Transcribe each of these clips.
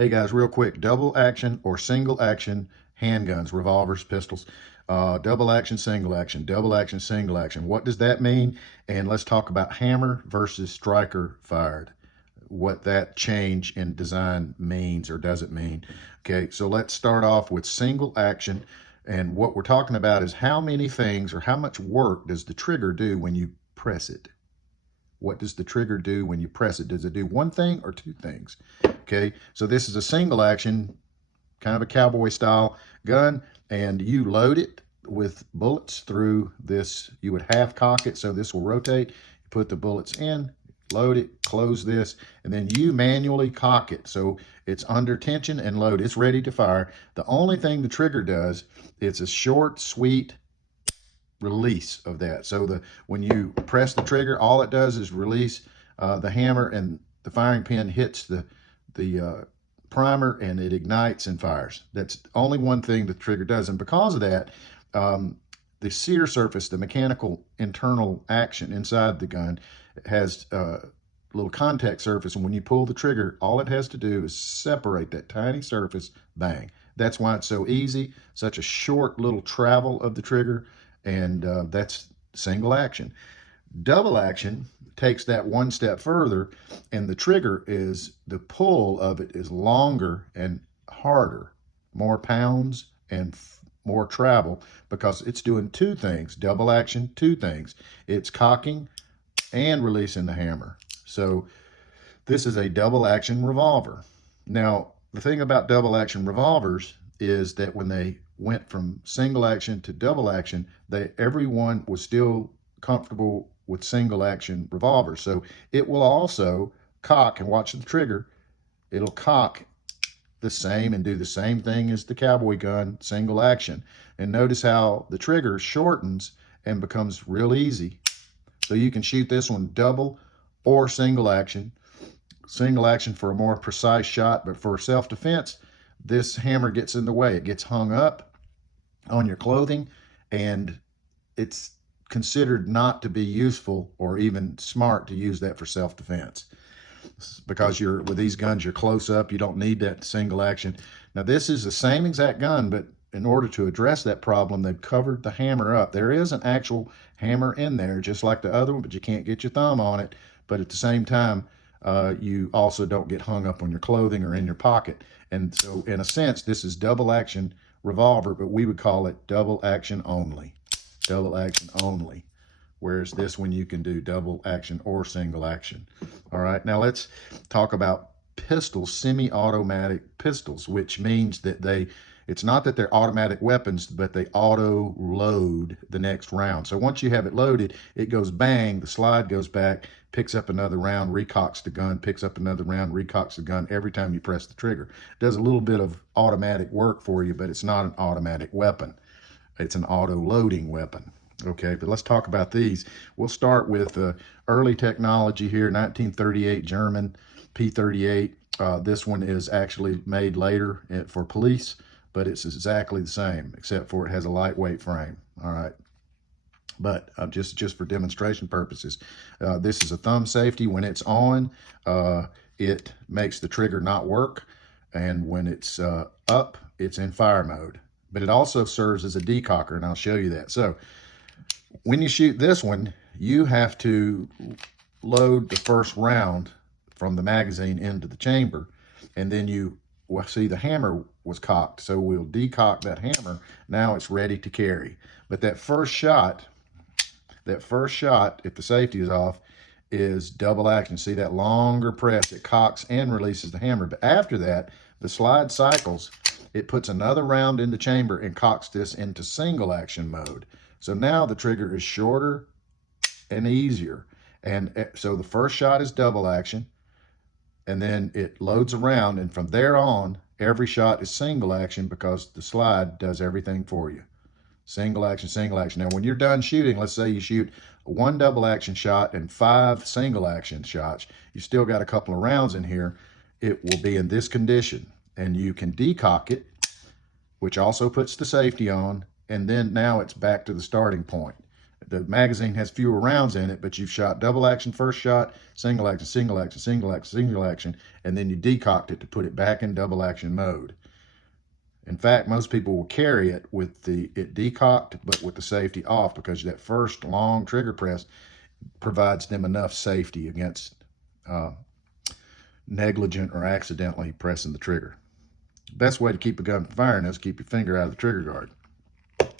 Hey guys, real quick, double action or single action handguns, revolvers, pistols, double action, single action, double action, single action. What does that mean? And let's talk about hammer versus striker fired. What that change in design means or doesn't mean. Okay, so let's start off with single action. And what we're talking about is how many things or how much work does the trigger do when you press it? What does the trigger do when you press it? Does it do one thing or two things? Okay, so this is a single action, kind of a cowboy style gun, and you load it with bullets through this. You would half cock it, so this will rotate. You put the bullets in, load it, close this, and then you manually cock it. So it's under tension and load. It's ready to fire. The only thing the trigger does, it's a short, sweet release of that. So when you press the trigger, all it does is release the hammer, and the firing pin hits the primer, and it ignites and fires. That's only one thing the trigger does. And because of that, the sear surface, the mechanical internal action inside the gun, has a little contact surface, and when you pull the trigger, all it has to do is separate that tiny surface. Bang. That's why it's so easy, such a short little travel of the trigger, and that's single action. Double action takes that one step further, and the trigger is, the pull of it is longer and harder, more pounds and more travel, because it's doing two things. Double action, two things. It's cocking and releasing the hammer. So this is a double action revolver. Now, the thing about double action revolvers is that when they went from single action to double action, everyone was still comfortable with single action revolvers. So it will also cock, and watch the trigger, it'll cock the same and do the same thing as the cowboy gun, single action. And notice how the trigger shortens and becomes real easy. So you can shoot this one double or single action. Single action for a more precise shot, but for self-defense, this hammer gets in the way. It gets hung up on your clothing, and it's considered not to be useful or even smart to use that for self-defense, because with these guns, you're close up. You don't need that single action. Now, this is the same exact gun, but in order to address that problem, they've covered the hammer up. There is an actual hammer in there, just like the other one, but you can't get your thumb on it. But at the same time, you also don't get hung up on your clothing or in your pocket. And so in a sense, this is double action revolver, but we would call it double action only. Double action only. Whereas this one, you can do double action or single action. All right, now let's talk about pistols, semi-automatic pistols, which means that it's not that they're automatic weapons, but they auto load the next round. So once you have it loaded, it goes bang, the slide goes back, picks up another round, recocks the gun, picks up another round, recocks the gun every time you press the trigger. It does a little bit of automatic work for you, but it's not an automatic weapon. It's an auto loading weapon. Okay, but let's talk about these. We'll start with early technology here, 1938 German P38. This one is actually made later for police, but it's exactly the same, except for it has a lightweight frame. All right, but just for demonstration purposes, this is a thumb safety. When it's on, it makes the trigger not work, and when it's up, it's in fire mode. But it also serves as a decocker, and I'll show you that. So when you shoot this one, you have to load the first round from the magazine into the chamber, and then you will see the hammer was cocked. So we'll decock that hammer. Now it's ready to carry. But that first shot, if the safety is off, is double action. See that longer press, it cocks and releases the hammer. But after that, the slide cycles, it puts another round in the chamber and cocks this into single action mode. So now the trigger is shorter and easier. And so the first shot is double action, and then it loads around, and from there on, every shot is single action, because the slide does everything for you. Single action, single action. Now, when you're done shooting, let's say you shoot one double action shot and 5 single action shots, you still got a couple of rounds in here. It will be in this condition, and you can decock it, which also puts the safety on, and then now it's back to the starting point. the magazine has fewer rounds in it, but you've shot double action first shot, single action, single action, single action, single action, and then you decocked it to put it back in double action mode. In fact, most people will carry it with it decocked, but with the safety off, because that first long trigger press provides them enough safety against negligent or accidentally pressing the trigger. The best way to keep a gun from firing is keep your finger out of the trigger guard,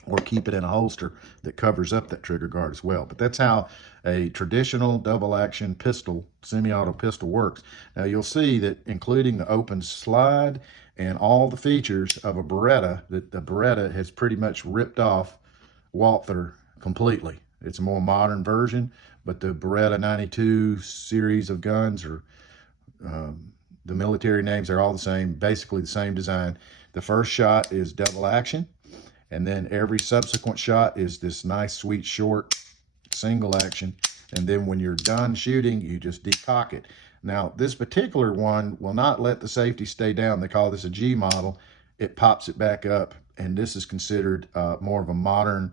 or keep it in a holster that covers up that trigger guard as well. But that's how a traditional double action pistol, semi-auto pistol, works. Now you'll see that, including the open slide and all the features of a Beretta, that the Beretta has pretty much ripped off Walther completely. It's a more modern version, but the Beretta 92 series of guns, or the military names, are all the same, basically the same design. The first shot is double action, and then every subsequent shot is this nice, sweet, short single action. And then when you're done shooting, you just decock it. Now, this particular one will not let the safety stay down. They call this a G model. It pops it back up, and this is considered more of a modern,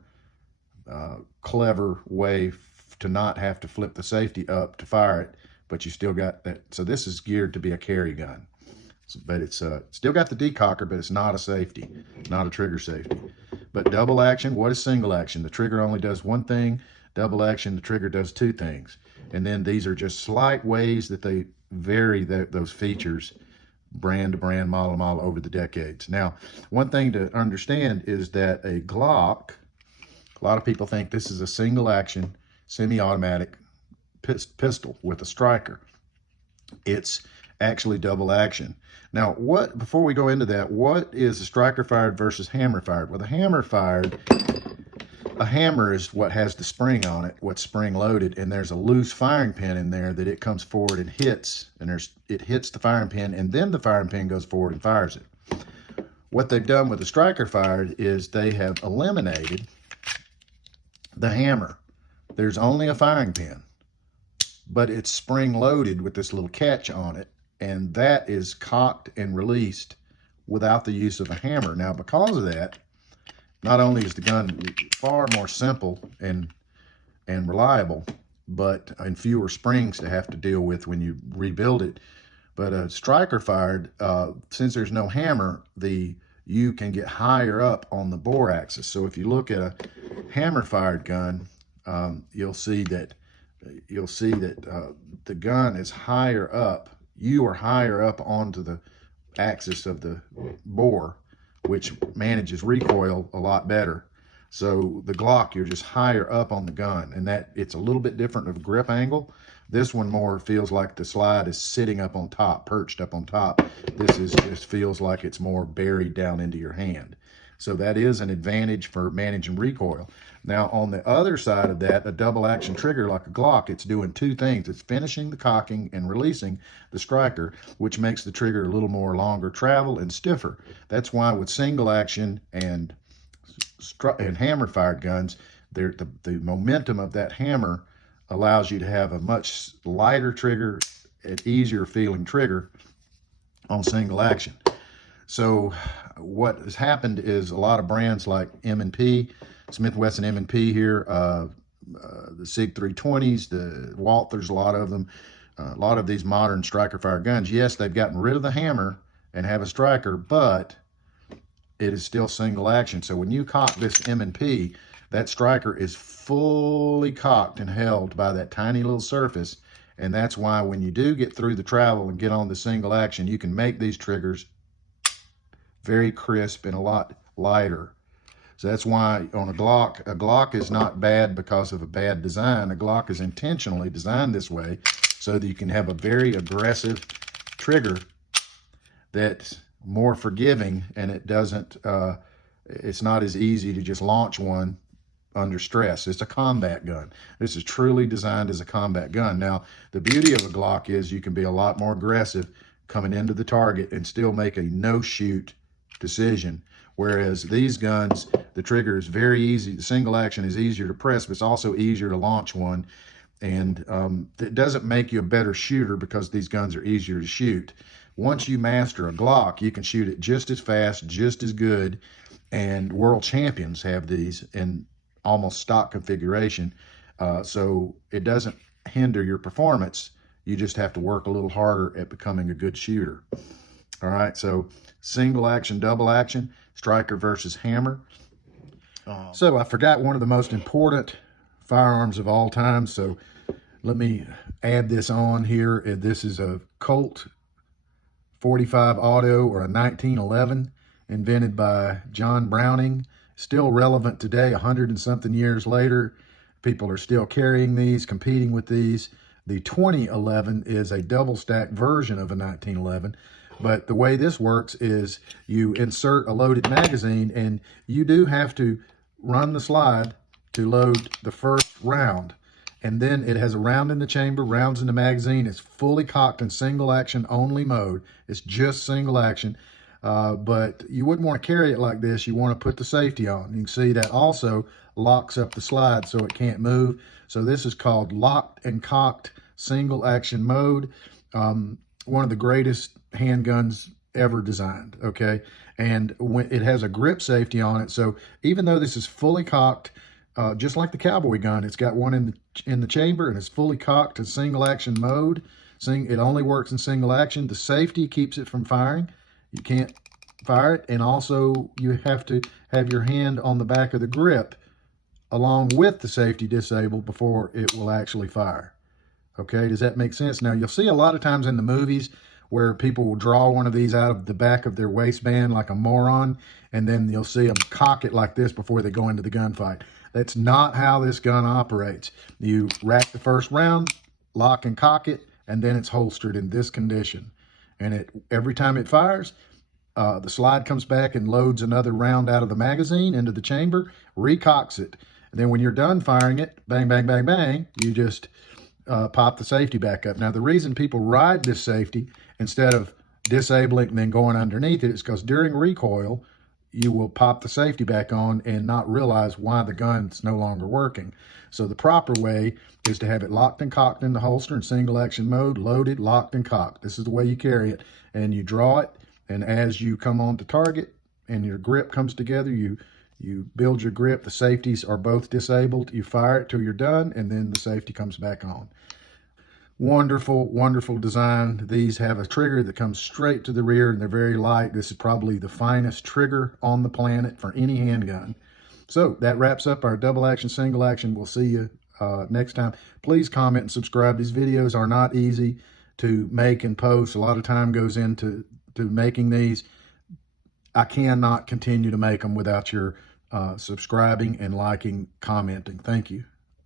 clever way to not have to flip the safety up to fire it, but you still got that. So this is geared to be a carry gun. But it's still got the decocker, but it's not a safety, not a trigger safety. But double action, what is single action? The trigger only does one thing. Double action, the trigger does two things. And then these are just slight ways that they vary those features, brand to brand, model to model, over the decades. Now, one thing to understand is that a Glock, a lot of people think this is a single action, semi-automatic pistol with a striker. It's actually double action. Now, before we go into that, what is a striker fired versus hammer fired? Well, the hammer fired, a hammer is what has the spring on it, what's spring loaded, and there's a loose firing pin in there that it comes forward and hits, and it hits the firing pin, and then the firing pin goes forward and fires it. What they've done with the striker fired is they have eliminated the hammer. There's only a firing pin, but it's spring loaded with this little catch on it, and that is cocked and released without the use of a hammer. Now, because of that, not only is the gun far more simple and reliable, but and fewer springs to have to deal with when you rebuild it, but a striker fired, since there's no hammer, you can get higher up on the bore axis. So if you look at a hammer fired gun, you'll see that the gun is higher up. You are higher up onto the axis of the bore, which manages recoil a lot better. So the Glock, you're just higher up on the gun, and that it's a little bit different of a grip angle. This one more feels like the slide is sitting up on top, perched up on top. This just feels like it's more buried down into your hand. So that is an advantage for managing recoil. Now, on the other side of that, a double action trigger like a Glock, it's doing two things. It's finishing the cocking and releasing the striker, which makes the trigger a little more longer travel and stiffer. That's why with single action and hammer fired guns, the momentum of that hammer allows you to have a much lighter trigger, an easier feeling trigger on single action. So what has happened is a lot of brands like M&P, Smith & Wesson M&P here, the SIG 320s, the Walthers, a lot of them, a lot of these modern striker fire guns, yes, they've gotten rid of the hammer and have a striker, but it is still single action. So when you cock this M&P, that striker is fully cocked and held by that tiny little surface. And that's why when you do get through the travel and get on the single action, you can make these triggers very crisp and a lot lighter. So that's why on a Glock is not bad because of a bad design. A Glock is intentionally designed this way so that you can have a very aggressive trigger that's more forgiving, and it doesn't, it's not as easy to just launch one under stress. It's a combat gun. This is truly designed as a combat gun. Now, the beauty of a Glock is you can be a lot more aggressive coming into the target and still make a no-shoot decision. Whereas these guns, the trigger is very easy. The single action is easier to press, but it's also easier to launch one. And it doesn't make you a better shooter because these guns are easier to shoot. Once you master a Glock, you can shoot it just as fast, just as good. And world champions have these. And almost stock configuration. So it doesn't hinder your performance. You just have to work a little harder at becoming a good shooter. All right, so single action, double action, striker versus hammer. So I forgot one of the most important firearms of all time, so let me add this on here. This is a Colt 45 Auto, or a 1911, invented by John Browning. Still relevant today, 100 and something years later. People are still carrying these, competing with these. The 2011 is a double stack version of a 1911. But the way this works is you insert a loaded magazine, and you do have to run the slide to load the first round. And then it has a round in the chamber, rounds in the magazine. It's fully cocked in single action only mode. It's just single action. But you wouldn't want to carry it like this. You want to put the safety on. You can see that also locks up the slide so it can't move. So this is called locked and cocked single action mode. One of the greatest handguns ever designed, okay? And when it has a grip safety on it, so even though this is fully cocked, just like the cowboy gun, it's got one in the chamber, and it's fully cocked in single action mode. It only works in single action. The safety keeps it from firing. You can't fire it, and also you have to have your hand on the back of the grip along with the safety disabled before it will actually fire. Okay, does that make sense? Now, you'll see a lot of times in the movies where people will draw one of these out of the back of their waistband like a moron, and then you'll see them cock it like this before they go into the gunfight. That's not how this gun operates. You rack the first round, lock and cock it, and then it's holstered in this condition. And every time it fires, the slide comes back and loads another round out of the magazine into the chamber, recocks it. And then when you're done firing it, bang, bang, bang, bang, you just pop the safety back up. Now, the reason people ride this safety instead of disabling and then going underneath it is because during recoil, you will pop the safety back on and not realize why the gun's no longer working. So the proper way is to have it locked and cocked in the holster in single action mode, loaded, locked, and cocked. This is the way you carry it. And you draw it, and as you come on to target and your grip comes together, you build your grip. The safeties are both disabled. You fire it till you're done, and then the safety comes back on. Wonderful, wonderful design. These have a trigger that comes straight to the rear, and they're very light. This is probably the finest trigger on the planet for any handgun. So that wraps up our double action, single action. We'll see you next time. Please comment and subscribe. These videos are not easy to make and post. A lot of time goes into making these. I cannot continue to make them without your subscribing and liking, commenting. Thank you.